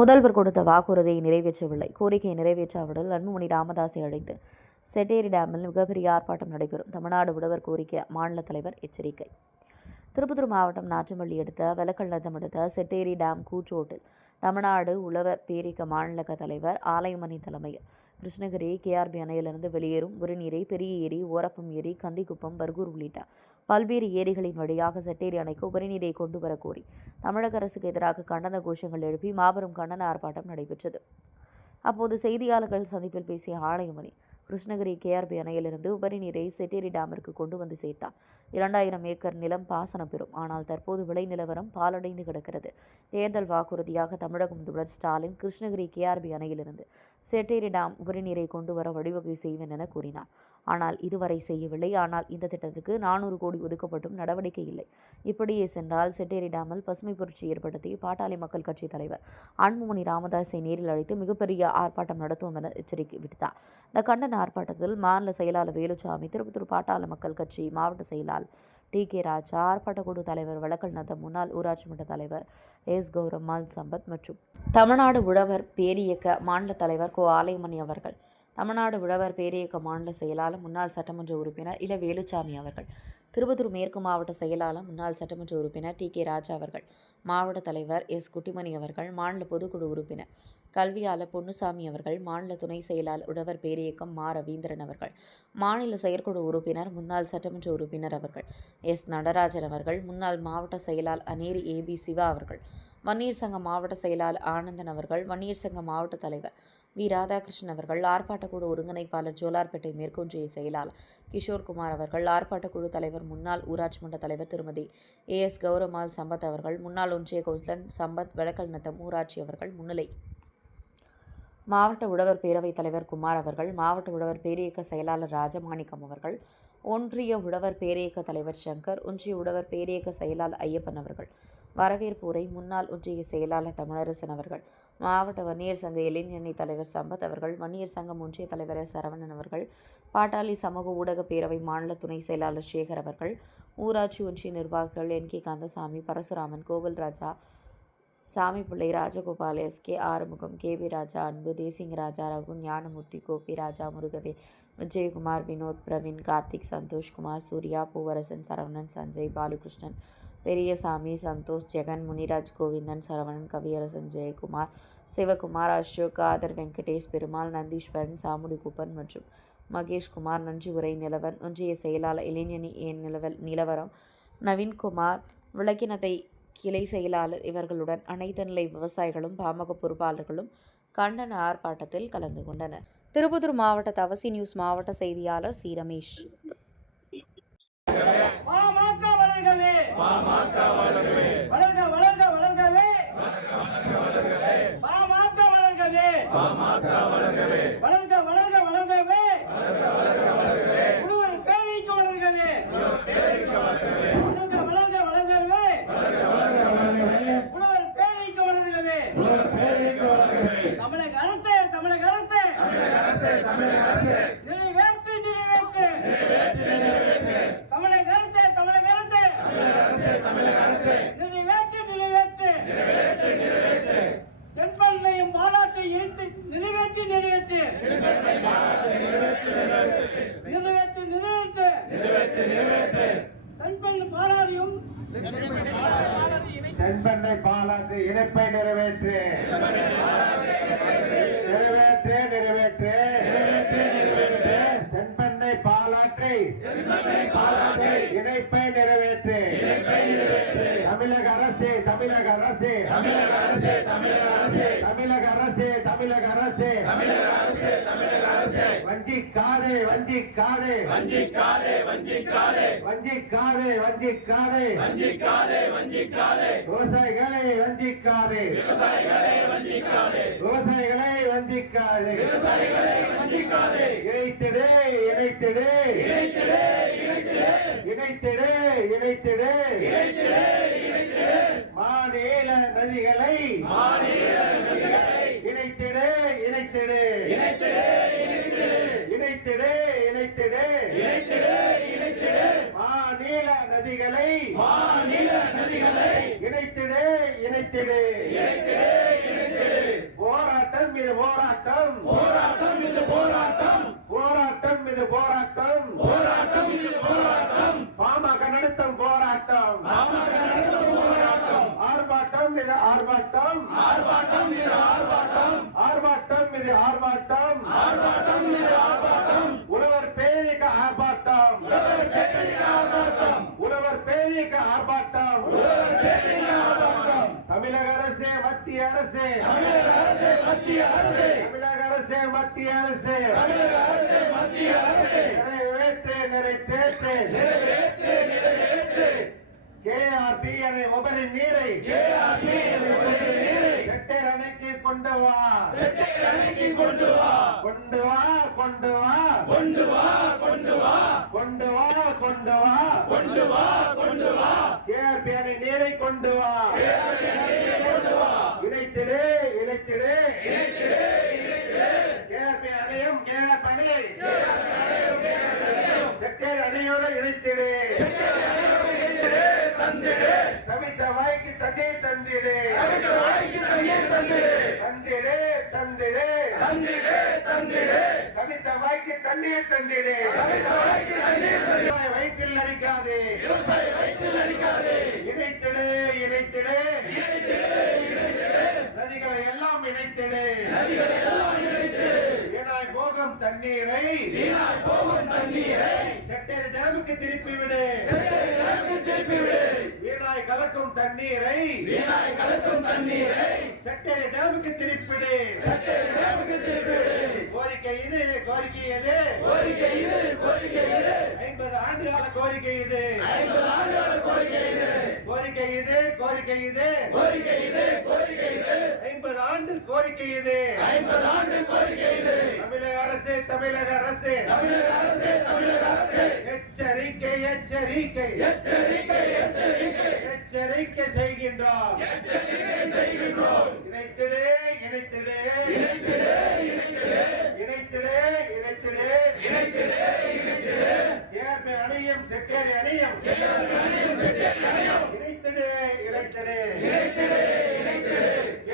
முதல்வர் கொடுத்த வாக்குறுதியை நிறைவேற்றவில்லை. கோரிக்கையை நிறைவேற்றாவிடில் அன்புமணி ராமதாஸை அழைத்து செட்டேரி டேமில் மிகப்பெரிய ஆர்ப்பாட்டம் நடைபெறும். தமிழ்நாடு உழவர் கோரிக்கை மாநில தலைவர் எச்சரிக்கை. திருப்பத்தூர் மாவட்டம் நாற்றம்பள்ளி அடுத்த வெலக்கல்நத்தம் அடுத்த செட்டேரி டேம் கூச்சோட்டில் தமிழ்நாடு உழவர் பேரியக்க மாநில தலைவர் ஆலயமணி தலைமையில் கிருஷ்ணகிரி கேஆர்பி அணையிலிருந்து வெளியேறும் உரிநீரை பெரிய ஏரி, ஓரப்பம் ஏரி, கந்திக்குப்பம், பர்கூர் உள்ளிட்ட பல்வேறு ஏரிகளின் வழியாக செட்டேரி அணைக்கு உபரிநீரை கொண்டு வர கோரி தமிழக அரசுக்கு எதிராக கண்டன கோஷங்கள் எழுப்பி மாபெரும் கண்டன ஆர்ப்பாட்டம் நடைபெற்றது. அப்போது செய்தியாளர்கள் சந்திப்பில் பேசிய ஆலயமணி, கிருஷ்ணகிரி கேஆர்பி அணையிலிருந்து உபரிநீரை செட்டேரி டேமிற்கு கொண்டு வந்து சேர்த்தால் 2000 ஏக்கர் நிலம் பாசனம் பெறும். ஆனால் தற்போது விளை நிலவரம் பாலடைந்து கிடக்கிறது. தேர்தல் வாக்குறுதியாக தமிழக முதல்வர் ஸ்டாலின் கிருஷ்ணகிரி கேஆர்பி அணையிலிருந்து செட்டேரி டேம் உபரிநீரை கொண்டு வர வழிவகை செய்வேன் என கூறினார். ஆனால் இதுவரை செய்யவில்லை. ஆனால் இந்த திட்டத்துக்கு 400 கோடி ஒதுக்கப்பட்டும் நடவடிக்கை இல்லை. இப்படியே சென்றால் செட்டேரி டேமில் பசுமை புரட்சி ஏற்படுத்தி பாட்டாளி மக்கள் கட்சி தலைவர் அன்புமணி ராமதாஸை நேரில் அழைத்து மிகப்பெரிய ஆர்ப்பாட்டம் நடத்துவோம் என எச்சரிக்கை விடுத்தார். இந்த கண்டன ஆர்ப்பாட்டத்தில் மாநில செயலாளர் வேலுச்சாமி, திருப்பத்தூர் பாட்டாளி மக்கள் கட்சி மாவட்ட செயலாளர் டி.கே. ராஜா, ஆர்ப்பாட்டக்குழு தலைவர் வழக்கல்நத்தம் முன்னாள் ஊராட்சி மன்ற தலைவர் எஸ். கௌரம்மாள் சம்பத் மற்றும் தமிழ்நாடு உழவர் பேரியக்க மாநில தலைவர் கோ. ஆலயமணி அவர்கள், தமிழ்நாடு உழவர் பேரியக்க மாநில செயலாளர் முன்னாள் சட்டமன்ற உறுப்பினர் இல. வேலுச்சாமி அவர்கள், திருப்பத்தூர் மேற்கு மாவட்ட செயலாளர் முன்னாள் சட்டமன்ற உறுப்பினர் டி.கே. ராஜா அவர்கள், மாவட்ட தலைவர் எஸ். குட்டிமணி அவர்கள், மாநில பொதுக்குழு உறுப்பினர் கல்வியாளர் பொன்னுசாமி அவர்கள், மாநில துணை செயலாளர் உழவர் பேரியக்கம் மா. ரவீந்திரன் அவர்கள், மாநில செயற்குழு உறுப்பினர் முன்னாள் சட்டமன்ற உறுப்பினர் அவர்கள் எஸ். நடராஜன் அவர்கள், முன்னாள் மாவட்ட செயலாளர் அனேரி ஏ.பி. சிவா அவர்கள், வன்னியர் சங்க மாவட்ட செயலாளர் ஆனந்தன் அவர்கள், வன்னியர் சங்க மாவட்ட தலைவர் வி. ராதாகிருஷ்ணன் அவர்கள், ஆர்ப்பாட்டக்குழு ஒருங்கிணைப்பாளர் ஜோலார்பேட்டை மேற்கொன்றிய செயலாளர் கிஷோர்குமார் அவர்கள், ஆர்ப்பாட்டக்குழு தலைவர் முன்னாள் ஊராட்சி மன்ற தலைவர் திருமதி ஏ.எஸ். கௌரம்மாள் சம்பத் அவர்கள், முன்னாள் ஒன்றிய கவுன்சிலர் சம்பத் வெலக்கல்நத்தம் ஊராட்சி அவர்கள் முன்னிலை, மாவட்ட உழவர் பேரவைத் தலைவர் குமார் அவர்கள், மாவட்ட உழவர் பேரியக்க செயலாளர் ராஜமாணிக்கம் அவர்கள், ஒன்றிய உழவர் பேரியக்க தலைவர் சங்கர், ஒன்றிய உழவர் பேரியக்க செயலாளர் ஐயப்பன் அவர்கள், வரவேற்பு உரை முன்னாள் ஒன்றிய செயலாளர் தமிழரசன் அவர்கள், மாவட்ட வன்னியர் சங்க இளைஞரணி தலைவர் சம்பத் அவர்கள், வன்னியர் சங்கம் ஒன்றிய தலைவர் எஸ். சரவணன் அவர்கள், பாட்டாளி சமூக ஊடக பேரவை மாநில துணை செயலாளர் சேகர் அவர்கள், ஊராட்சி ஒன்றிய நிர்வாகிகள் NK. Kandasamy, Parasuraman, கோவில்ராஜா, Samipillai, Rajagopal, SK. Arumugam, KP. ராஜா, அன்பு, தேசிங்கராஜா, ரகு, ஞானமூர்த்தி, கோபி ராஜா, முருகவே, விஜயகுமார், வினோத், பிரவீன், கார்த்திக், சந்தோஷ்குமார், சூர்யா, பூவரசன், சரவணன், சஞ்சய், பாலுகிருஷ்ணன், பெரியசாமி, சந்தோஷ், ஜெகன், முனிராஜ், கோவிந்தன், சரவணன், கவியரசன், ஜெயக்குமார், சிவகுமார், அசோக், ஆதர், வெங்கடேஷ், பெருமாள், நந்தீஸ்வரன், சாமுடிக்குப்பன் மற்றும் மகேஷ்குமார் நன்றி உரை நிலவன், ஒன்றிய செயலாளர் இளைஞரணி நிலவரம் நவீன்குமார், விளக்கினத்தை கிளை செயலாளர் இவர்களுடன் அனைத்து நிலை விவசாயிகளும் பாமக பொறுப்பாளர்களும் கண்டன ஆர்ப்பாட்டத்தில் கலந்து கொண்டனர். திருப்பத்தூர் மாவட்ட தவசி நியூஸ் மாவட்ட செய்தியாளர் சி. ரமேஷ். தமிழக அரசு நிறைவேற்று தமிழக அரசு நிறைவேற்று தென்பண்ணையும் மாநாட்டை இணைத்து நிறைவேற்று தென்பண்ணை பாலாறையும் தென்பண்ணை பாலாற்று இணைப்பை நிறைவேற்று தென்பண்ணை பாலாற்றை இணைப்பை நிறைவேற்று தமிழக அரசே வஞ்சிக்காதே விவசாயிகளை வஞ்சிக்காதே இணைத்திடு மாநில நதிகளை இணைத்திடு மாநில நதிகளை இணைத்திடு போராட்டம் போராட்டம் இது போராட்டம் போராட்டம் இது போராட்டம் போராட்டம் இது போராட்டம் பாமக நடத்தும் போராட்டம் பாமக நடத்தும் போராட்டம் ஆர்ப்பாட்டம் இது ஆர்ப்பாட்டம் ஆர்ப்பாட்டம் இது ஆர்ப்பாட்டம் ஆர்ப்பாட்டம் இது ஆர்ப்பாட்டம் ஆர்ப்பாட்டம் இது ஆர்ப்பாட்டம் உழவர் பேரிக்க ஆர்ப்பாட்டம் உழவர் பேரிக்க ஆர்ப்பாட்டம் உழவர் பேரிக்க ஆர்ப்பாட்டம் உழவர் பேரிக்க ஆர்ப்பாட்டம் தமிழக அரசே மத்திய அரசே தமிழக அரசே மத்திய அரசே தமிழக அரசே மத்திய அரசே தமிழக அரசே மத்திய அரசே நிறைவேற்று நிறைவேற்று நிறைவேற்று நிறைவேற்று கேஆர்பி அணை உபரின் நீரை கேஆர்பி நீரை செட்டர் அணைக்கு கொண்டு வா செட்டை அணைக்கு கொண்டு வா கொண்டு வா கொண்டு வா கொண்டு வா கொண்டு வா கொண்டு வா கொண்டு வா கொண்டு வா கொண்டு வா கேஆர்பி அணை நீரை கொண்டு வா கொண்டு வா இணைத்திடு இணைத்திடு இணைத்திடு இணைத்திடு கேஆர்பி அணையும் கேஆர்பி அணையை செட்டர் அணையோடு இணைத்திடு தந்திடு தவித்த வாய்க்கு தண்ணீர் தந்திடு தவித்த வாய்க்கு தண்ணீர் தந்திடு தந்திடு தந்திடு தந்திடு தந்திடு தவித்த வாய்க்கு தண்ணீர் தந்திடு தவித்த வாய்க்கு தண்ணீர் தந்திடு வயிற்றில் அடிக்காது விவசாய வயிற்றில் அடிக்காதே இணைத்திடு இணைத்திடு இணைத்திடு இணைத்திடு நதிகளை எல்லாம் இணைத்திடு நதிகளை எல்லாம் இணைத்திடு வீணாய் போகும் தண்ணீரை வீணாய் போகும் தண்ணீரை செட்டேரி டேமுக்கு திருப்பி விடு செட்டை திருப்பி விடு வீணாய் கலக்கும் தண்ணீரை வீணாய் கலக்கும் தண்ணீரை செட்டேரி டேமுக்கு திருப்பிடு செட்டை டேமுக்கு திருப்பி விடு கோரிக்கை இது கோரிக்கை இது கோரிக்கை இது கோரிக்கை இது 50 ஆண்டுகால கோரிக்கை இது 50 ஆண்டுகால கோரிக்கை இது கோரிக்கை இது கோரிக்கை இது கோரிக்கை இது கோரிக்கை இது 50 ஆண்டு கோரிக்கை இது 50 ஆண்டு கோரிக்கை இது தமிழக அரசு தமிழக அரசு தமிழக அரசே தமிழக அரசே எச்சரிக்கை எச்சரிக்கை எச்சரிக்கை எச்சரிக்கை எச்சரிக்கை செய்கின்றோம் எச்சரிக்கை செய்கின்றோம் இணைத்திடு இணைத்திடு இணைத்திடு இணைத்திடு இணைத்திடு இணைத்திடு இணைத்திடு இணைத்திடு ஏற்ப அணையும் செட்டேரி அணையும் செட்டை அணையும் இணைத்திடு இணைத்திடு இணைத்திடு இணைத்திடு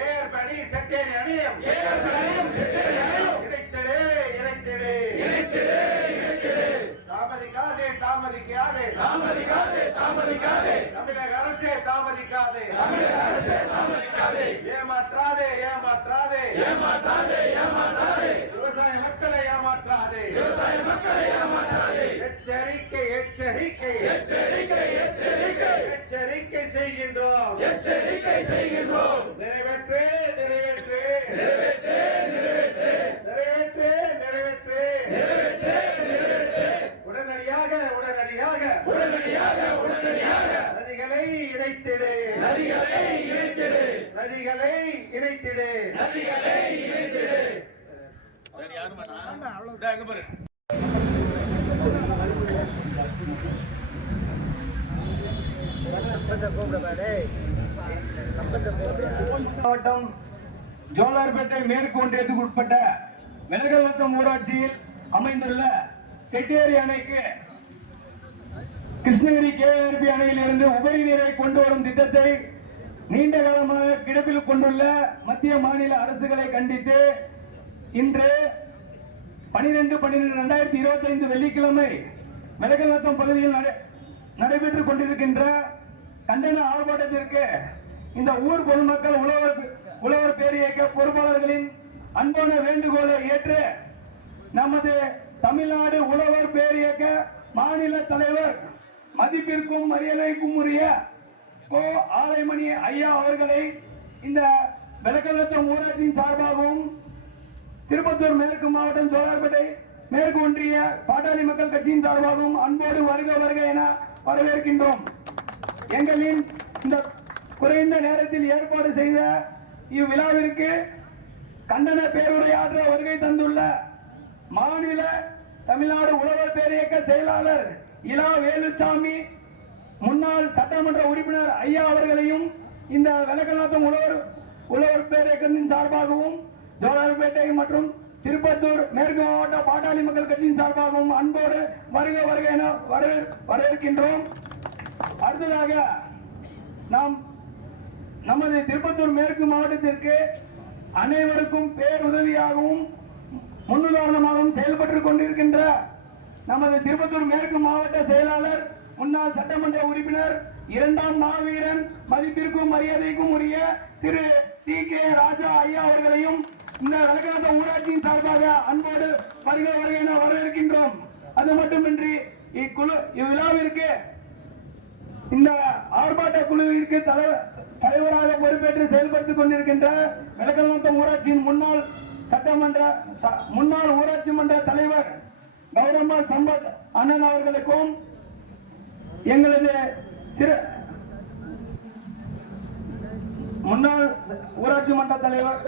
ஏற்ப அணி செட்டேரி அணையும் அணையும் செட்டை அணையும் இணைத்திடு இணைத்திடு இணைத்திடு இணைத்திடு தாமதிக்காதே தாமதிக்காதே தாமதிக்காதே தாமதிக்காதே தமிழக அரசே தாமதிக்காதே தமிழக அரசே தாமதிக்காதே ஏமாற்றாதே ஏமாற்றாதே ஏமாற்றாதே ஏமாற்றாதே விவசாய மக்களை ஏமாற்றாதே விவசாய மக்களை ஏமாற்றாதே எச்சரிக்கை எச்சரிக்கை எச்சரிக்கை எச்சரிக்கை எச்சரிக்கை செய்கின்றோம் எச்சரிக்கை செய்கின்றோம் நிறைவேற்று நிறைவேற்று நிறைவேற்று நிறைவேற்று நிறைவேற்று நிறைவேற்று நிறைவேற்று நிறைவேற்று உடனடியாக உடனடியாக உடனடியாக உடனடியாக நதிகளை இணைத்திடு நதிகளை இணைத்திடு நதிகளை இணைத்திடு நதிகளை இணைத்திடு மாவட்டம் ஜோலார்பேட்டை மேற்கு ஒன்றியத்துக்கு உட்பட்ட மெலகல்வத்தம் ஊராட்சியில் அமைந்துள்ள செட்டேரி அணைக்கு கிருஷ்ணகிரி கேஆர்பி அணையில் இருந்து உபரி நீரை கொண்டு வரும் திட்டத்தை நீண்ட காலமாக கிடப்பில் கொண்டுள்ள மத்திய மாநில அரசுகளை கண்டித்து இன்று 12/12/2025 வெள்ளிக்கிழமை மெலகல்வத்தம் பகுதியில் நடைபெற்றுக் கொண்டிருக்கின்ற கண்டன ஆர்ப்பாட்டத்திற்கு இந்த ஊர் பொதுமக்கள் உழவர் பேரியக்க பொறுப்பாளர்களின் அன்பான வேண்டுகோளை ஏற்று நமது தமிழ்நாடு உழவர் பேரியக்க மாநில தலைவர் மதிப்பிற்கும் மரியாதைக்கும் உரிய கோ ஆலைமணி ஐயா அவர்களை இந்த மெலகல்வத்தம் ஊராட்சியின் சார்பாகவும் திருப்பத்தூர் மேற்கு மாவட்டம் ஜோலார்பேட்டை மேற்கு ஒன்றிய பாட்டாளி மக்கள் கட்சியின் சார்பாகவும் அன்போடு வருக வருக என வரவேற்கின்றோம். எங்களின் இந்த குறைந்த நேரத்தில் ஏற்பாடு செய்த இவ்விழாவிற்கு கண்டன பேருரையாற்ற வருகை தந்துள்ள மாநில தமிழ்நாடு உழவர் பேரியக்க செயலாளர் இலா வேலுச்சாமி, முன்னாள் சட்டமன்ற உறுப்பினர் ஐயா அவர்களையும் இந்த மெலகல்வத்தம் உழவர் பேரியக்கத்தின் சார்பாகவும் ஜோலார்பேட்டை மற்றும் திருப்பத்தூர் மேற்கு மாவட்ட பாட்டாளி மக்கள் கட்சியின் சார்பாகவும் அன்போடு வருக வருக என வரவேற்கின்றோம். அடுத்ததாக நாம் நமது திருப்பத்தூர் மேற்கு மாவட்டத்திற்கு அனைவருக்கும் பேருதவியாகவும் முன்னுதாரணமாகவும் செயல்பட்டு கொண்டிருக்கின்ற நமது திருப்பத்தூர் மேற்கு மாவட்ட செயலாளர், முன்னாள் சட்டமன்ற உறுப்பினர், 2ஆம் மாவீரன், மதிப்பிற்கும் மரியாதைக்கும் உரிய திரு TK ராஜா ஐயா அவர்களையும் இந்த வடகநாத ஊராட்சியின் சார்பாக அன்போடு வருக என வரவேற்கின்றோம். அது மட்டுமின்றி இவ்விழாவிற்கு இந்த ஆர்ப்பாட்ட குழுவிற்கு தலைவராக பொறுப்பேற்று செயல்படுத்திக் கொண்டிருக்கின்ற வடகநாதம் ஊராட்சியின் முன்னாள் ஊராட்சி மன்ற தலைவர் கௌரம்மாள் சம்பத் அண்ணன் அவர்களுக்கும், எங்களது முன்னாள் ஊராட்சி மன்ற தலைவர்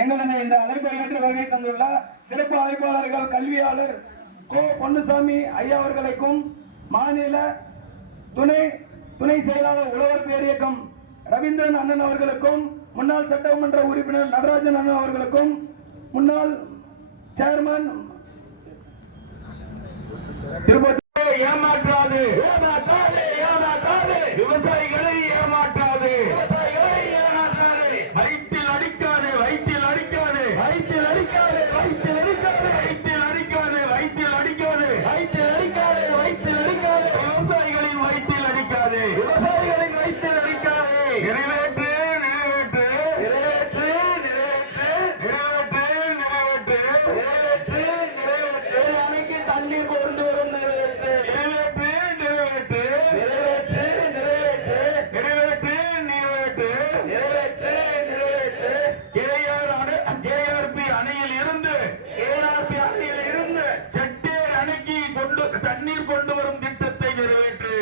எங்களது இந்த அழைப்பை ஏற்று வருகை தந்துள்ள சிறப்பு அழைப்பாளர்கள் கல்வியாளர் கோ பொன்னுசாமி ஐயா அவர்களுக்கும், மாநில துணை செயலாளர் உழவர் பேரியக்கம் ரவீந்திரன் அண்ணன் அவர்களுக்கும், முன்னாள் சட்டமன்ற உறுப்பினர் நடராஜன் அண்ணன் அவர்களுக்கும், முன்னாள் சேர்மன் திருப்பதி ஏமாற்றாது விவசாயிகளை ஏமாற்றாது வயிற்றில் அடிக்காது விவசாயிகளின் வயிற்றில் அடிக்காது நிறைவேற்று அணைக்கு தண்ணீர் கொண்டு வரும் KRP அணையில் இருந்து செட்டேர் அணைக்கு தண்ணீர் கொண்டு வரும் திட்டத்தை நிறைவேற்று.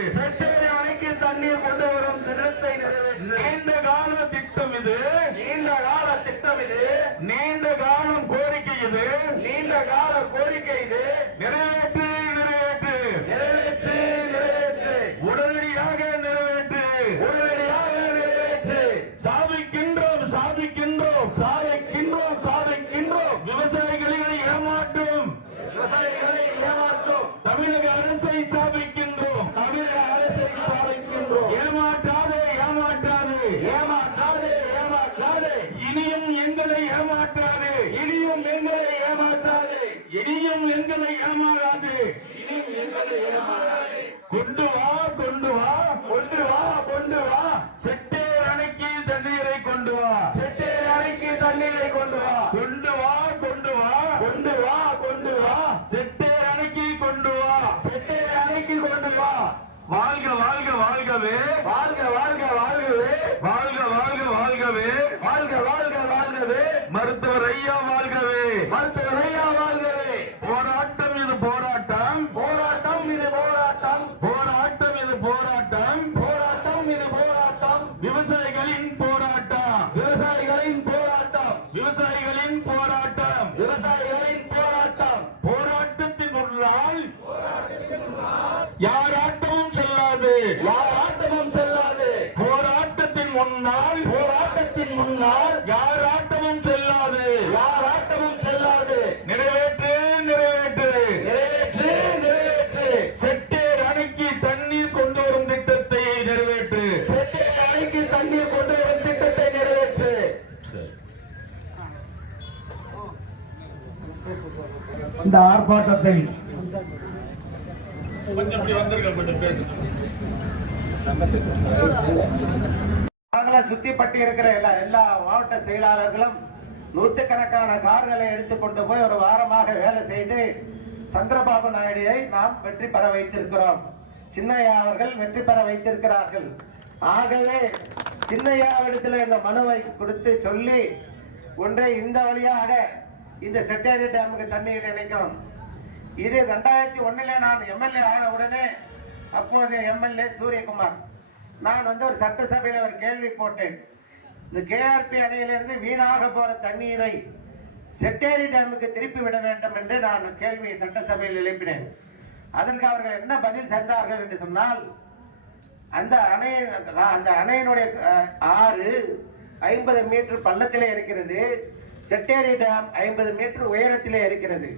நீண்ட கால திட்டம் இது, நீண்ட காலம் கோரிக்கை இது, நிறைவேற்று உடனடியாக நிறைவேற்று. சாதிக்கின்றோம் விவசாயிகளை ஏமாற்றும் தமிழக அரசை சாதிக்கின்றோம். ஏமாற்றாதே இனியும் எங்களை ஏமாற்றாதே கொண்டு வா செட்டேர் அணைக்கு தண்ணீரை கொண்டு வா செட்டேர் அணைக்கு கொண்டு வா. வாழ்கவே மருத்துவர் ஐயா வாழ்கவே. போராட்டம் இது போராட்டம் விவசாயிகளின் போராட்டம் போராட்டத்தின் முன்னால் யாராட்டமும் செல்லாது போராட்டத்தின் முன்னால் யாராட்டமும் செல்லாது நிறைவேற்று செட்டேர் அணைக்கு தண்ணீர் கொண்டு வரும் திட்டத்தை நிறைவேற்று. இந்த ஆர்ப்பாட்டத்தை சுத்திப்பட்டு இருக்கிற எல்லா மாவட்ட செயலாளர்களும் நூற்றுக்கணக்கான கார்களை எடுத்துக்கொண்டு போய் ஒரு வாரமாக வேலை செய்து சந்திரபாபு நாயுடுவை நாம் வெற்றி பெற வைத்திருக்கிறோம். சின்னையா அவர்கள் வெற்றி பெற வைத்திருக்கிறார்கள். ஆகவே சின்னையாவிடத்தில் இந்த மனுவை கொடுத்து சொல்லி ஒன்றை இந்த வழியாக இந்த செட்டேரி டேமுக்கு தண்ணீர் இணைக்கணும். இது 2001 நான் எம்எல்ஏ ஆன உடனே அப்போதைய எம்எல்ஏ சூரியகுமார் நான் ஒரு சட்டசபையில் ஒரு கேள்வி போட்டேன். இந்த KRP அணையிலிருந்து வீணாக போற தண்ணீரை செட்டேரி டேமுக்கு திருப்பி விட வேண்டும் என்று நான் கேள்வியை சட்டசபையில் எழுப்பினேன். அதற்கு அவர்கள் என்ன பதில் சென்றார்கள் என்று சொன்னால், அந்த அணையினுடைய ஆறு 50 மீட்டர் பள்ளத்திலே இருக்கிறது, செட்டேரி டேம் 50 மீட்டர் உயரத்திலே இருக்கிறது.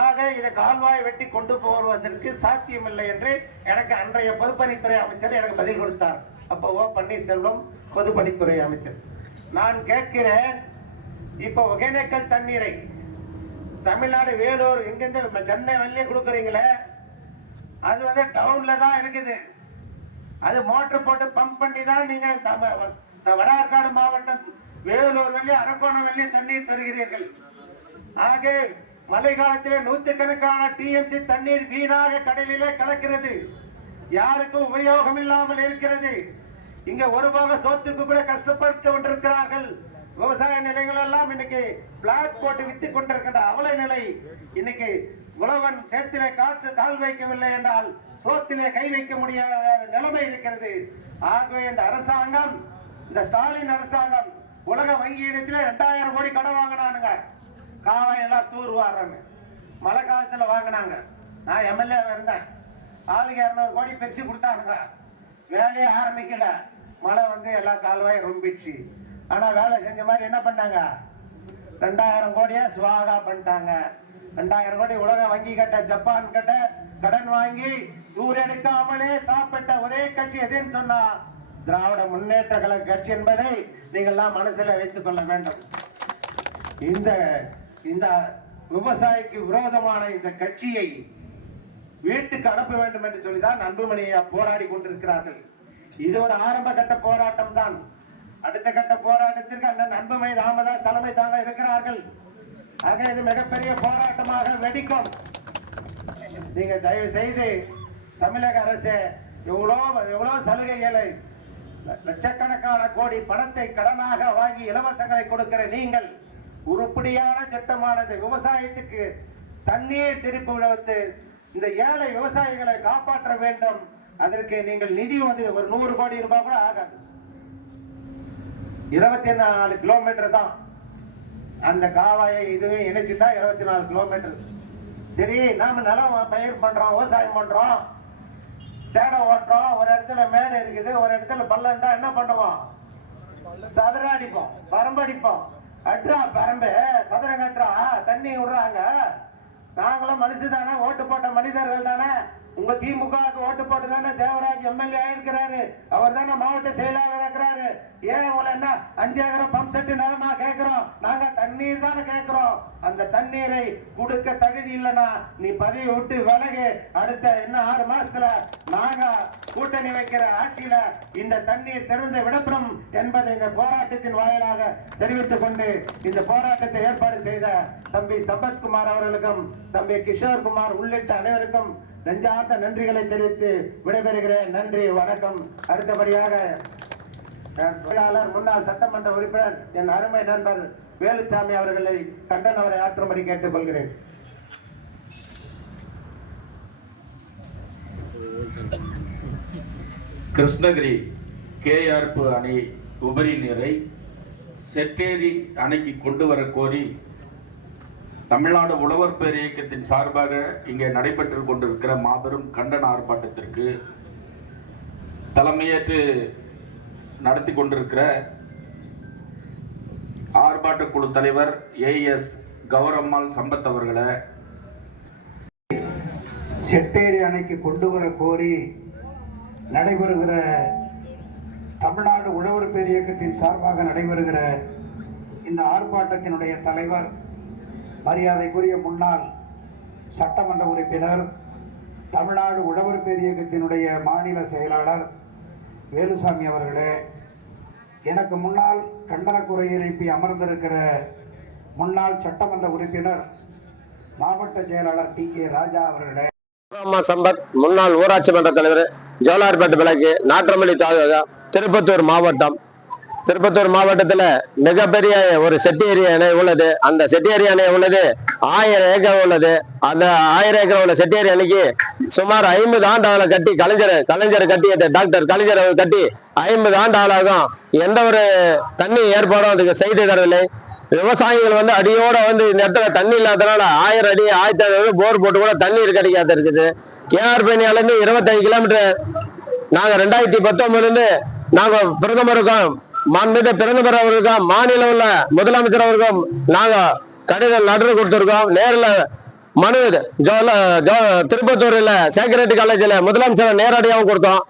ஆக இதை கால்வாய் வெட்டி கொண்டு போவதற்கு சாத்தியமில்லை என்று எனக்கு அன்றைய பொதுப்பணித்துறை அமைச்சர் எனக்கு பதில் கொடுத்தார். அப்போ பன்னீர்செல்வம் பொதுப்பணித்துறை அமைச்சர். நான் கேட்கிறேன், இப்ப ஒகேனக்கல் தண்ணீரை தமிழ்நாடு வேலூர் எங்கிருந்து சென்னை வெளியே கொடுக்குறீங்களே, அது வந்து டவுன்ல தான் இருக்குது. அது மோட்டர் போட்டு பம்ப் பண்ணி தான் நீங்க வடார்காடு மாவட்டம் வேலூர் வெளியே அரக்கோணம் வெளியே தண்ணீர் தருகிறீர்கள். ஆக மழை காலத்திலே நூற்றுக்கணக்கான டிஎம்சி தண்ணீர் வீணாக கடலிலே கலக்கிறது, யாருக்கும் உபயோகம் இல்லாமல் இருக்கிறது. இங்க ஒரு பாக சோத்துக்கு கூட கஷ்டப்பட்டு கொண்டிருக்கிறார்கள். விவசாய நிலைகள் எல்லாம் இன்னைக்கு பிளாட் போட்டு வித்து கொண்டிருக்கின்ற அவல நிலை. இன்னைக்கு உழவன் சேத்திலே கால் வைக்கவில்லை என்றால் சோத்திலே கை வைக்க முடியாத நிலைமை இருக்கிறது. ஆகவே இந்த அரசாங்கம், இந்த ஸ்டாலின் அரசாங்கம் உலக வங்கி இடத்துல 2000 கோடி கடன் வாங்கினானுங்க, காவாய் எல்லாம் தூர்வாரன்னு. மழை காலத்துல வாங்கினாங்க. நான் எம்எல்ஏ இருந்தேன். ஆளுக்கு 200 கோடி பெருசு கொடுத்தானுங்க. வேலையே ஆரம்பிக்கல, மழை வந்து எல்லா கால்வாயும் ரொம்பிடுச்சு. ஆனா வேலை செஞ்ச மாதிரி என்ன பண்ணாங்க, 2000 கோடியா சுவாகா பண்ணிட்டாங்க. 2000 கோடி உலக வங்கி கட்ட, ஜப்பான் கட்ட கடன் வாங்கி தூர் எடுக்காமலே சாப்பிட்ட ஒரே கட்சி எதுன்னு சொன்னா திராவிட முன்னேற்ற கழக கட்சி என்பதை நீங்கள் எல்லாம் மனசுல வைத்துக் கொள்ள வேண்டும். இந்த விவசாயிக்கு விரோதமான இந்த கட்சியை வீட்டுக்கு அனுப்ப வேண்டும் என்று சொல்லிதான் அன்புமணியை போராடி கொண்டிருக்கிறார்கள். இது ஒரு ஆரம்ப கட்ட போராட்டம் தான். அடுத்த கட்ட போராட்டத்திற்கு அண்ணன் அன்புமணி ராமதாஸ் தலைமை தாங்க இருக்கிறார்கள். ஆக இது மிகப்பெரிய போராட்டமாக வெடிக்கும். நீங்க தயவு செய்து தமிழக அரசு எவ்வளவு சலுகைகளை, லட்சக்கணக்கான கோடி பணத்தை கடனாக வாங்கி இலவசங்களை கொடுக்கிற நீங்கள் உருப்படியான திட்டமானது விவசாயத்துக்கு தண்ணீர் திருப்பி விடுவது, இந்த ஏழை விவசாயிகளை காப்பாற்ற வேண்டும். அதற்கு நீங்கள் நிதி வந்து ஒரு 100 கோடி ரூபாய் கூட ஆகாது. 24 கிலோமீட்டர் தான் அந்த காவாயை இதுவே இணைச்சுட்டா 24 கிலோமீட்டர். சரி, நாம நிலம் பயிர் பண்றோம், விவசாயம் பண்றோம், சேடை ஓட்டுறோம், ஒரு இடத்துல மேடு இருக்குது, ஒரு இடத்துல பள்ளம் இருந்தா என்ன பண்ணுவோம், சதுர அடிப்போம், பரம்பு அடிப்போம். அட்ரா பரம்பு சதுரம் கட்டுறா, தண்ணி விடுறாங்க. நாங்களும் மனுஷு தானே, ஓட்டு போட்ட மனிதர்கள் தானே. உங்க திமுகவுக்கு ஓட்டு போட்டு தானே தேவராஜ் எம்எல்ஏ ஆயிருக்கிறாரு, அவர் தானே மாவட்ட செயலாளர் இருக்கிறாரு. ஏன் உங்களை என்ன 5 ஏக்கர் பம்ப் செட்டு நிலமா கேட்கிறோம்? நாங்க தண்ணீர் தானே கேட்கிறோம். அந்த தண்ணீரை கொடுக்க தகுதி இல்லைன்னா நீ பதவி விட்டு விலகு. அடுத்த இன்னும் 6 மாசத்துல நாங்க கூட்டணி வைக்கிற ஆட்சியில இந்த தண்ணீர் திறந்து விடப்படும் என்பதை இந்த போராட்டத்தின் வாயிலாக தெரிவித்துக் கொண்டு இந்த போராட்டத்தை ஏற்பாடு செய்த தம்பி சம்பத்குமார் அவர்களுக்கும் தம்பி கிஷோர் குமார் உள்ளிட்ட அனைவருக்கும் நெஞ்சார்ந்த நன்றிகளை தெரிவித்து விடைபெறுகிறேன். நன்றி, வணக்கம். அடுத்தபடியாக முன்னாள் சட்டமன்ற உறுப்பினர் என் அருமை நண்பர் வேலுச்சாமி அவர்களை கண்டன உரை ஆற்றும்படி கேட்டுக் கொள்கிறேன். கிருஷ்ணகிரி கேஆர்பு அணை உபரி நீரை செட்டேரி அணைக்கு கொண்டு வர கோரி தமிழ்நாடு உழவர் பேர் இயக்கத்தின் சார்பாக இங்கே நடைபெற்று கொண்டிருக்கிற மாபெரும் கண்டன ஆர்ப்பாட்டத்திற்கு தலைமையேற்று நடத்தி கொண்டிருக்கிற ஆர்ப்பாட்ட குழு தலைவர் ஏஎஸ் கௌரம்மாள் சம்பத் அவர்களை, செட்டேரி அணைக்கு கொண்டு வர கோரி நடைபெறுகிற தமிழ்நாடு உழவர் பேர் இயக்கத்தின் சார்பாக நடைபெறுகிற இந்த ஆர்ப்பாட்டத்தினுடைய தலைவர், மரியாதைக்குரிய முன்னாள் சட்டமன்ற உறுப்பினர், தமிழ்நாடு உழவர் பேர் இயக்கத்தினுடைய மாநில செயலாளர் வேலுசாமி அவர்களே, எனக்கு முன்னால் கண்டனக்குறை எழுப்பி அமர்ந்திருக்கிற முன்னாள் சட்டமன்ற உறுப்பினர் மாவட்ட செயலாளர் டி.கே. ராஜா அவர்களே, சம்பத் முன்னாள் ஊராட்சி மன்ற தலைவர், ஜோலார்பேட்டை விளக்கு, நாற்றமல்லி தாலுகா, திருப்பத்தூர் மாவட்டம். திருப்பத்தூர் மாவட்டத்தில் மிகப்பெரிய ஒரு செட்டேரி அணை உள்ளது. அந்த செட்டேரி அணை உள்ளது 1000 ஏக்கர் உள்ளது. அந்த 1000 ஏக்கர் உள்ள செட்டேரி அணைக்கு சுமார் 50 ஆண்டு கட்டி கலைஞர் கட்டி டாக்டர் கலைஞர் கட்டி 50 ஆண்டு ஆளாகும். எந்த ஒரு தண்ணி ஏற்பாடும் அதுக்கு செய்து தரவில்லை. விவசாயிகள் வந்து அடியோட வந்து இந்த இடத்துல தண்ணி இல்லாதனால 1000 அடி 1500 போர் போட்டு கூட தண்ணீர் கிடைக்காத இருக்குது. கேஆர்பேனியாலேருந்து 25 கிலோமீட்டர். நாங்கள் 2019 நாங்கள் பிரதமருக்கும் மாண்புமிகு பிரதமர் அவர்களுக்கும் மாநில உள்ள முதலமைச்சர் அவருக்கும் நாங்கள் கடிதம் லெட்டர் கொடுத்திருக்கோம். நேரில் மனு திருப்பத்தூரில் சேக்ரேட் காலேஜில் முதலமைச்சர் நேரடியாகவும் கொடுத்தோம்.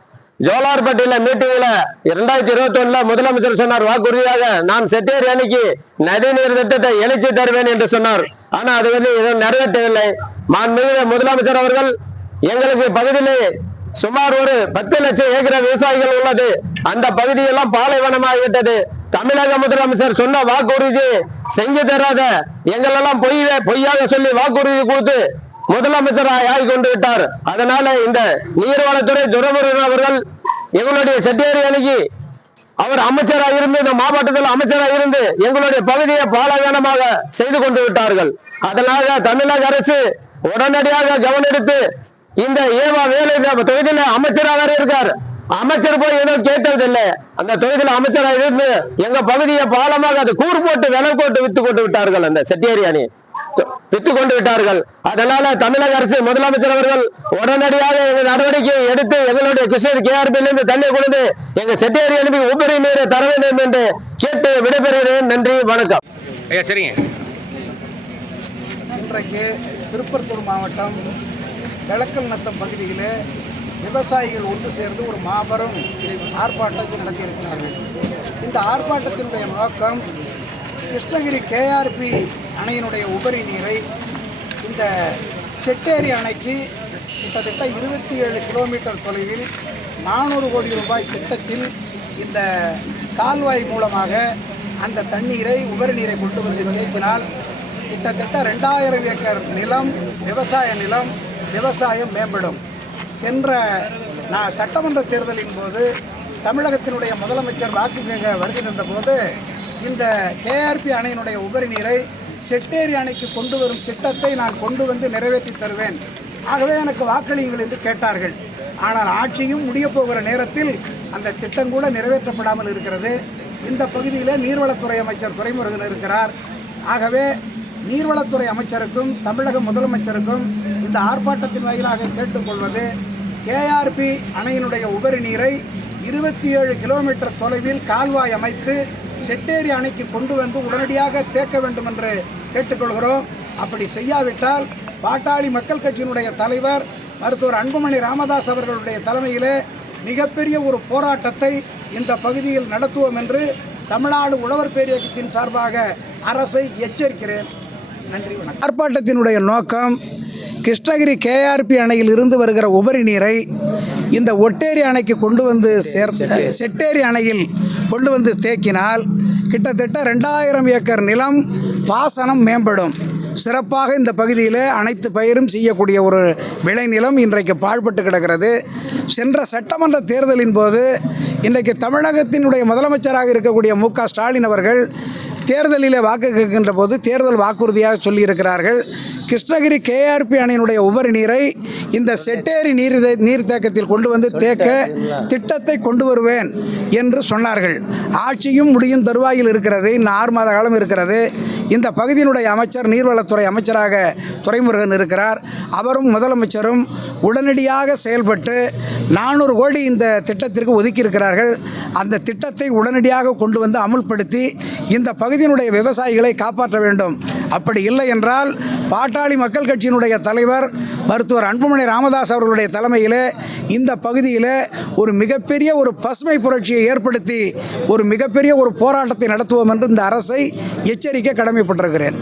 ஜோலார்பேட்டையில மீட்டிங்ல 2021 முதலமைச்சர் சொன்னார், வாக்குறுதியாக நான் செட்டேரி அணைக்கு நதிநீர் திட்டத்தை இணைச்சு தருவேன் என்று சொன்னார். ஆனா அது நிறைவேற்றவில்லை. மாண்புமிகு முதலமைச்சர் அவர்கள் எங்களுக்கு பகுதியிலே சுமார் ஒரு 10 லட்சம் ஏக்கர் விவசாயிகள் உள்ளது. அந்த பகுதியெல்லாம் பாலைவனமாகிவிட்டது. தமிழக முதலமைச்சர் சொன்ன வாக்குறுதி செஞ்சு தராத எங்களெல்லாம் பொய்யாக சொல்லி வாக்குறுதி கொடுத்து முதலமைச்சராக ஆகி கொண்டு விட்டார். அதனால இந்த நீர்வளத்துறை துரைமுருகன் அவர்கள் எங்களுடைய செட்டேரி அணைக்கு அவர் அமைச்சராக இருந்து, இந்த மாவட்டத்தில் அமைச்சராக இருந்து எங்களுடைய பகுதியை பாலைவனமாக செய்து கொண்டு விட்டார்கள். அதனால தமிழக அரசு உடனடியாக கவனம் எடுத்து இந்த ஏவா வேலை தொகுதியில அமைச்சராக இருக்கார். அமைச்சர் போய் எதுவும் கேட்டதில்லை. அந்த தொகுதியில் அமைச்சராக இருந்து எங்க பகுதியை பாலமாக அது கூறு போட்டு விலை போட்டு வித்து கொண்டு விட்டார்கள். அந்த செட்டேரி அணி வித்து கொண்டு விட்டார்கள். அதனால தமிழக அரசு முதலமைச்சர் அவர்கள் உடனடியாக எங்க நடவடிக்கை எடுத்து எங்களுடைய கிருஷ்ணகிரி KRP தண்ணீர் கொடுத்து எங்க செட்டேரி அனுப்பி உபரி நீரை தர வேண்டும் என்று கேட்டு விடைபெறுகிறேன். நன்றி, வணக்கம். சரிங்க. இன்றைக்கு திருப்பத்தூர் மாவட்டம் விளக்கல் நத்தம் பகுதியில் விவசாயிகள் ஒன்று சேர்ந்து ஒரு மாபெரும் ஆர்ப்பாட்டத்தை நடத்தியிருக்கிறார்கள். இந்த ஆர்ப்பாட்டத்தினுடைய நோக்கம் கிருஷ்ணகிரி KRP அணையினுடைய உபரி நீரை இந்த செட்டேரி அணைக்கு கிட்டத்தட்ட 27 கிலோமீட்டர் தொலைவில் 400 கோடி ரூபாய் திட்டத்தில் இந்த கால்வாய் மூலமாக அந்த தண்ணீரை உபரி நீரை கொண்டு வந்து தேக்கினால் கிட்டத்தட்ட 2000 ஏக்கர் நிலம் விவசாயம் மேம்படும். சென்ற சட்டமன்ற தேர்தலின் போது தமிழகத்தினுடைய முதலமைச்சர் வாக்கு கேட்க வருகை தந்தபோது இந்த KRP அணையினுடைய உபரி நீரை செட்டேரி அணைக்கு கொண்டு வரும் திட்டத்தை நான் கொண்டு வந்து நிறைவேற்றி தருவேன், ஆகவே எனக்கு வாக்களியுங்கள் என்று கேட்டார்கள். ஆனால் ஆட்சியும் முடிய போகிற நேரத்தில் அந்த திட்டம் கூட நிறைவேற்றப்படாமல் இருக்கிறது. இந்த பகுதியில் நீர்வளத்துறை அமைச்சர் துரைமுருகன் இருக்கிறார். ஆகவே நீர்வளத்துறை அமைச்சருக்கும் தமிழக முதலமைச்சருக்கும் இந்த ஆர்ப்பாட்டத்தின் வாயிலாக கேட்டுக்கொள்வது, KRP அணையினுடைய உபரி நீரை 27 கிலோமீட்டர் தொலைவில் கால்வாய் அமைத்து செட்டேரி அணைக்கு கொண்டு வந்து உடனடியாக தேக்க வேண்டும் என்று கேட்டுக்கொள்கிறோம். அப்படி செய்யாவிட்டால் பாட்டாளி மக்கள் கட்சியினுடைய தலைவர் மருத்துவர் அன்புமணி ராமதாஸ் அவர்களுடைய தலைமையிலே மிகப்பெரிய ஒரு போராட்டத்தை இந்த பகுதியில் நடத்துவோம் என்று தமிழ்நாடு உழவர் பேரியக்கத்தின் சார்பாக அரசை எச்சரிக்கிறேன். நன்றி, வணக்கம். ஆர்ப்பாட்டத்தினுடைய நோக்கம் கிருஷ்ணகிரி KRP அணையில் இருந்து வருகிற உபரி நீரை இந்த ஒட்டேரி அணைக்கு கொண்டு வந்து செட்டேரி அணையில் கொண்டு வந்து தேக்கினால் கிட்டத்தட்ட 2000 ஏக்கர் நிலம் பாசனம் மேம்படும். சிறப்பாக இந்த பகுதியில் அனைத்து பயிரும் செய்யக்கூடிய ஒரு விளைநிலம் இன்றைக்கு பாழ்பட்டு கிடக்கிறது. சென்ற சட்டமன்ற தேர்தலின் போது இன்றைக்கு தமிழகத்தினுடைய முதலமைச்சராக இருக்கக்கூடிய MK ஸ்டாலின் அவர்கள் தேர்தலில் வாக்கு கேட்கின்ற போது தேர்தல் வாக்குறுதியாக சொல்லியிருக்கிறார்கள், கிருஷ்ணகிரி KRP அணையினுடைய உபரி நீரை இந்த செட்டேரி நீர்த்தேக்கத்தில் கொண்டு வந்து தேக்க திட்டத்தை கொண்டு வருவேன் என்று சொன்னார்கள். ஆட்சியும் முடியும் தருவாயில் இருக்கிறது. இன்னும் 6 மாத காலம் இருக்கிறது. இந்த பகுதியினுடைய அமைச்சர் நீர்வளத்துறை அமைச்சராக துரைமுருகன் இருக்கிறார். அவரும் முதலமைச்சரும் உடனடியாக செயல்பட்டு 400 கோடி இந்த திட்டத்திற்கு ஒதுக்கியிருக்கிறார்கள். அந்த திட்டத்தை உடனடியாக கொண்டு வந்து அமுல்படுத்தி இந்த பகுதியினுடைய விவசாயிகளை காப்பாற்ற வேண்டும். அப்படி இல்லை என்றால் பாட்டாளி மக்கள் கட்சியினுடைய தலைவர் மருத்துவர் அன்புமணி ராமதாஸ் அவர்களுடைய தலைமையில் இந்த பகுதியில் ஒரு மிகப்பெரிய ஒரு பசுமை புரட்சியை ஏற்படுத்தி ஒரு மிகப்பெரிய ஒரு போராட்டத்தை நடத்துவோம் என்று இந்த அரசை எச்சரிக்க கடமைப்பட்டிருக்கிறேன்.